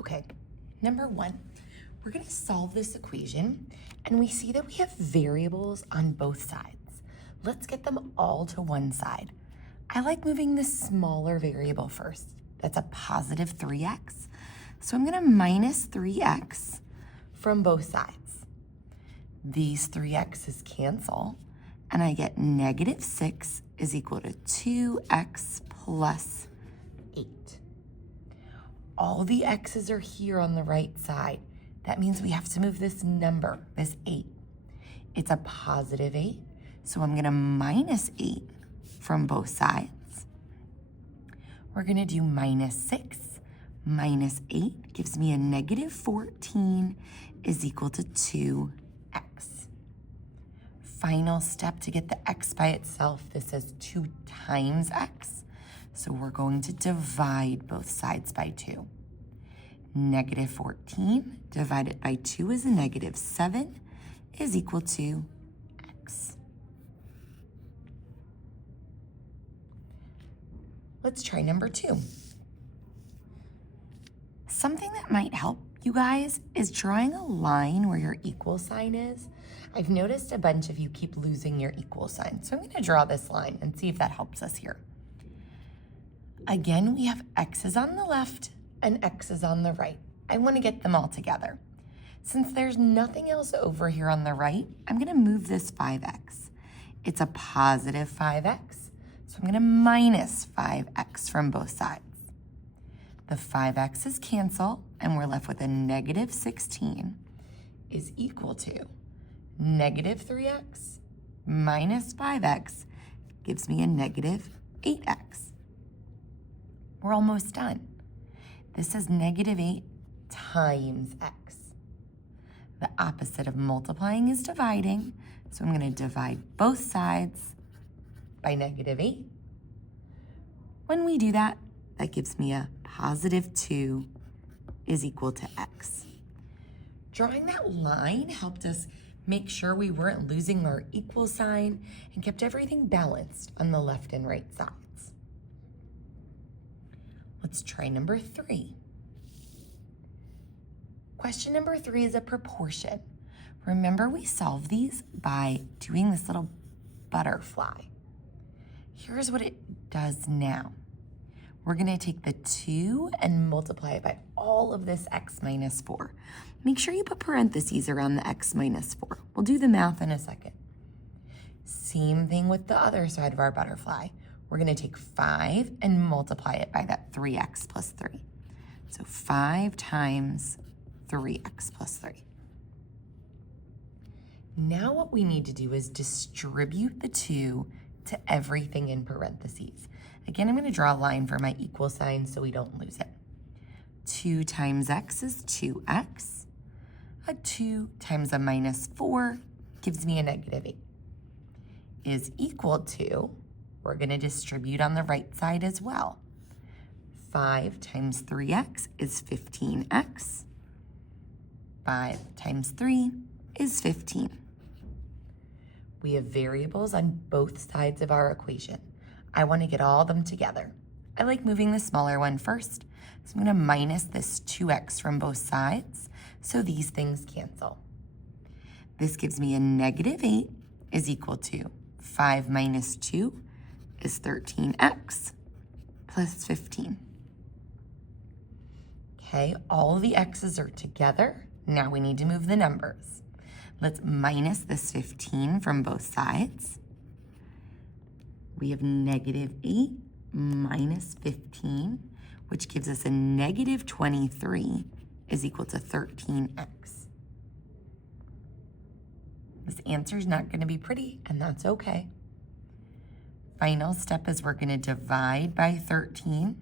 Okay, number one, we're gonna solve this equation and we see that we have variables on both sides. Let's get them all to one side. I like moving the smaller variable first. That's a positive 3x. So I'm gonna minus 3x from both sides. These 3x's cancel and I get negative 6 is equal to 2x plus 8. All the x's are here on the right side. That means we have to move this number, this 8. It's a positive 8, so I'm gonna minus 8 from both sides. We're gonna do minus 6 minus 8 gives me a negative 14 is equal to 2x. Final step to get the x by itself, this says 2 times x. So we're going to divide both sides by 2. Negative 14 divided by 2 is a negative 7 is equal to x. Let's try number 2. Something that might help you guys is drawing a line where your equal sign is. I've noticed a bunch of you keep losing your equal sign, so I'm going to draw this line and see if that helps us here. Again, we have x's on the left and x's on the right. I want to get them all together. Since there's nothing else over here on the right, I'm going to move this 5x. It's a positive 5x, so I'm going to minus 5x from both sides. The 5x's cancel, and we're left with a negative 16 is equal to negative 3x minus 5x gives me a negative 8x. We're almost done. This is negative 8 times x. The opposite of multiplying is dividing, so I'm going to divide both sides by negative 8. When we do that, that gives me a positive 2 is equal to x. Drawing that line helped us make sure we weren't losing our equal sign and kept everything balanced on the left and right sides. Let's try number 3. Question number 3 is a proportion. Remember, we solve these by doing this little butterfly. Here's what it does now. We're gonna take the 2 and multiply it by all of this x minus 4. Make sure you put parentheses around the x minus 4. We'll do the math in a second. Same thing with the other side of our butterfly. We're gonna take 5 and multiply it by that 3x plus 3. So 5 times 3x plus 3. Now what we need to do is distribute the 2 to everything in parentheses. Again, I'm going to draw a line for my equal sign so we don't lose it. 2 times x is 2x. A 2 times a minus 4 gives me a negative 8. Is equal to, we're going to distribute on the right side as well. 5 times 3x is 15x. 5 times 3 is 15. We have variables on both sides of our equation. I want to get all of them together. I like moving the smaller one first, so I'm going to minus this 2x from both sides, so these things cancel. This gives me a negative 8 is equal to 5 minus 2 is 13x plus 15. Okay, all of the x's are together. Now we need to move the numbers. Let's minus this 15 from both sides. We have negative 8 minus 15, which gives us a negative 23 is equal to 13x. This answer is not going to be pretty, and that's okay. Final step is we're going to divide by 13.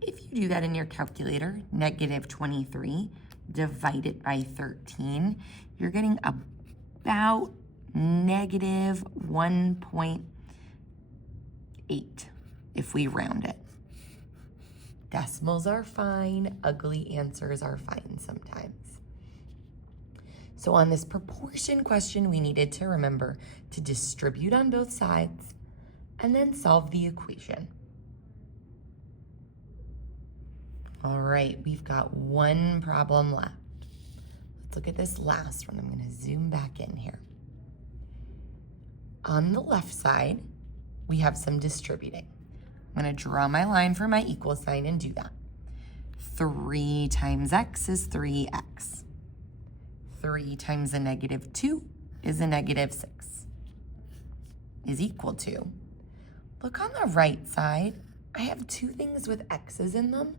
If you do that in your calculator, negative 23 divided by 13, you're getting about negative 1.8 if we round it. Decimals are fine, ugly answers are fine sometimes. So on this proportion question, we needed to remember to distribute on both sides and then solve the equation. All right, we've got one problem left. Let's look at this last one. I'm going to zoom back in here. On the left side, we have some distributing. I'm going to draw my line for my equal sign and do that. 3 times x is 3x. 3 times a negative 2 is a negative 6. Is equal to. Look on the right side. I have 2 things with x's in them.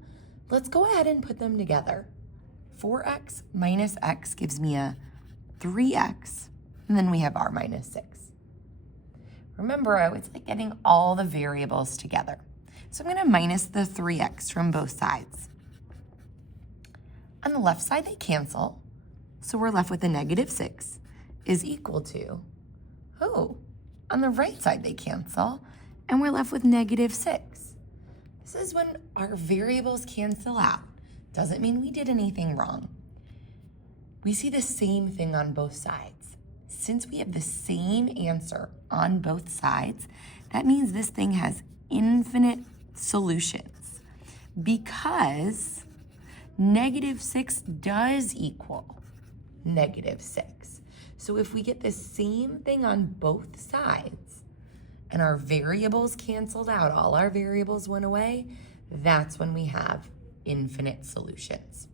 Let's go ahead and put them together. 4x minus x gives me a 3x, and then we have r minus 6. Remember, I always like getting all the variables together. So I'm going to minus the 3x from both sides. On the left side, they cancel. So we're left with a negative 6 is equal to, on the right side, they cancel, and we're left with negative 6. This is when our variables cancel out. Doesn't mean we did anything wrong. We see the same thing on both sides. Since we have the same answer on both sides, that means this thing has infinite solutions because negative 6 does equal negative 6. So if we get the same thing on both sides and our variables canceled out, all our variables went away, that's when we have infinite solutions.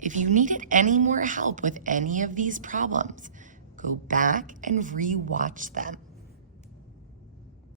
If you needed any more help with any of these problems, go back and re-watch them.